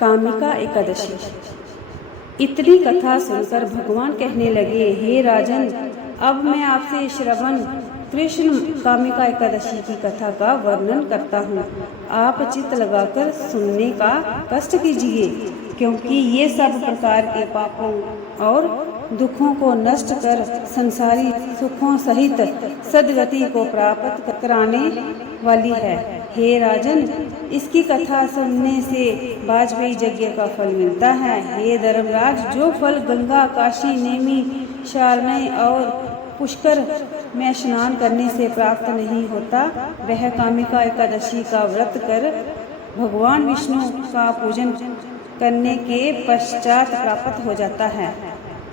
कामिका एकादशी। इतनी कथा सुनकर भगवान कहने लगे, हे राजन, अब मैं आपसे श्रवण कृष्ण कामिका एकादशी की कथा का वर्णन करता हूँ। आप चित्त लगाकर सुनने का कष्ट कीजिए, क्योंकि ये सब प्रकार के पापों और दुखों को नष्ट कर संसारी सुखों सहित सद्गति को प्राप्त कराने वाली है। हे राजन, इसकी कथा सुनने से वाजपेयी यज्ञ का फल मिलता है। हे धर्मराज, जो फल गंगा, काशी, नेमी, शारण्य और पुष्कर में स्नान करने से प्राप्त नहीं होता, वह कामिका एकादशी का व्रत कर भगवान विष्णु का पूजन करने के पश्चात प्राप्त हो जाता है।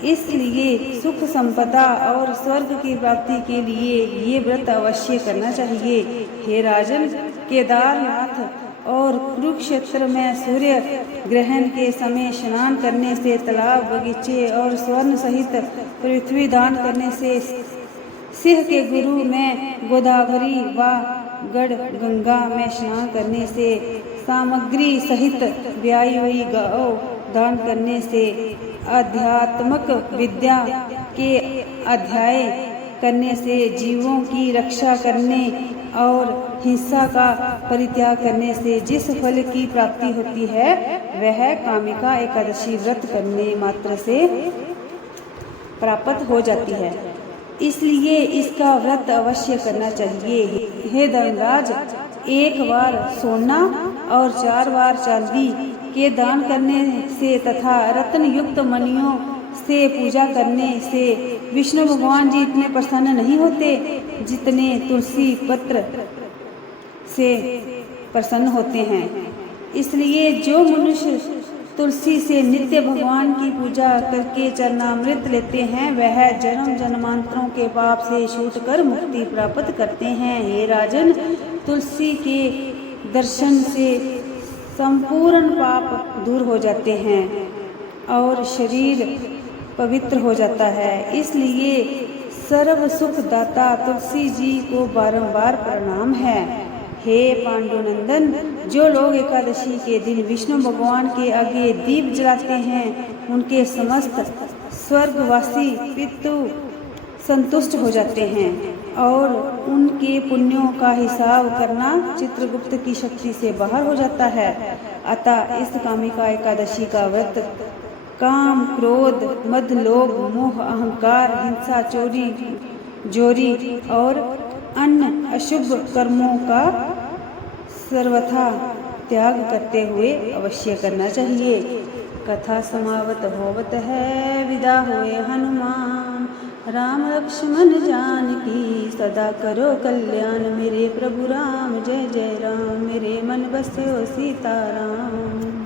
इसलिए सुख संपदा और स्वर्ग की प्राप्ति के लिए ये व्रत अवश्य करना चाहिए। हे राजन, केदारनाथ और कुरुक्षेत्र में सूर्य ग्रहण के समय स्नान करने से, तालाब, बगीचे और स्वर्ण सहित पृथ्वी दान करने से, सिंह के गुरु में गोदावरी व गढ़ गंगा में स्नान करने से, सामग्री सहित ब्याई हुई गौ दान करने से, आध्यात्मिक विद्या के अध्याय करने से, जीवों की रक्षा करने और हिंसा का परित्याग करने से जिस फल की प्राप्ति होती है, वह कामिका एकादशी व्रत करने मात्र से प्राप्त हो जाती है। इसलिए इसका व्रत अवश्य करना चाहिए। हे धर्मराज, 1 बार सोना और 4 बार चांदी के दान करने से तथा रत्न युक्त मणियों से पूजा करने से विष्णु भगवान जी इतने प्रसन्न नहीं होते जितने तुलसी पत्र से प्रसन्न होते हैं। इसलिए जो मनुष्य तुलसी से नित्य भगवान की पूजा करके चरणामृत लेते हैं, वह जन्म जन्मांतरों के पाप से छूटकर मुक्ति प्राप्त करते हैं। हे राजन, तुलसी के दर्शन से संपूर्ण पाप दूर हो जाते हैं और शरीर पवित्र हो जाता है। इसलिए सर्व सुख दाता तुलसी जी को बारंबार प्रणाम है। हे पांडुनंदन, जो लोग एकादशी के दिन विष्णु भगवान के आगे दीप जलाते हैं, उनके समस्त स्वर्गवासी पितृ संतुष्ट हो जाते हैं और उनके पुण्यों का हिसाब करना चित्रगुप्त की शक्ति से बाहर हो जाता है। अतः इस कामिका एकादशी का व्रत काम, क्रोध, मद, लोभ, मोह, अहंकार, हिंसा, चोरी, जोरी और अन्य अशुभ कर्मों का सर्वथा त्याग करते हुए अवश्य करना चाहिए। कथा समाप्त होवत है, विदा हुए हनुमान। राम लक्ष्मण जानकी सदा करो कल्याण। मेरे प्रभु राम, जय जय राम, मेरे मन बस्यो सीताराम।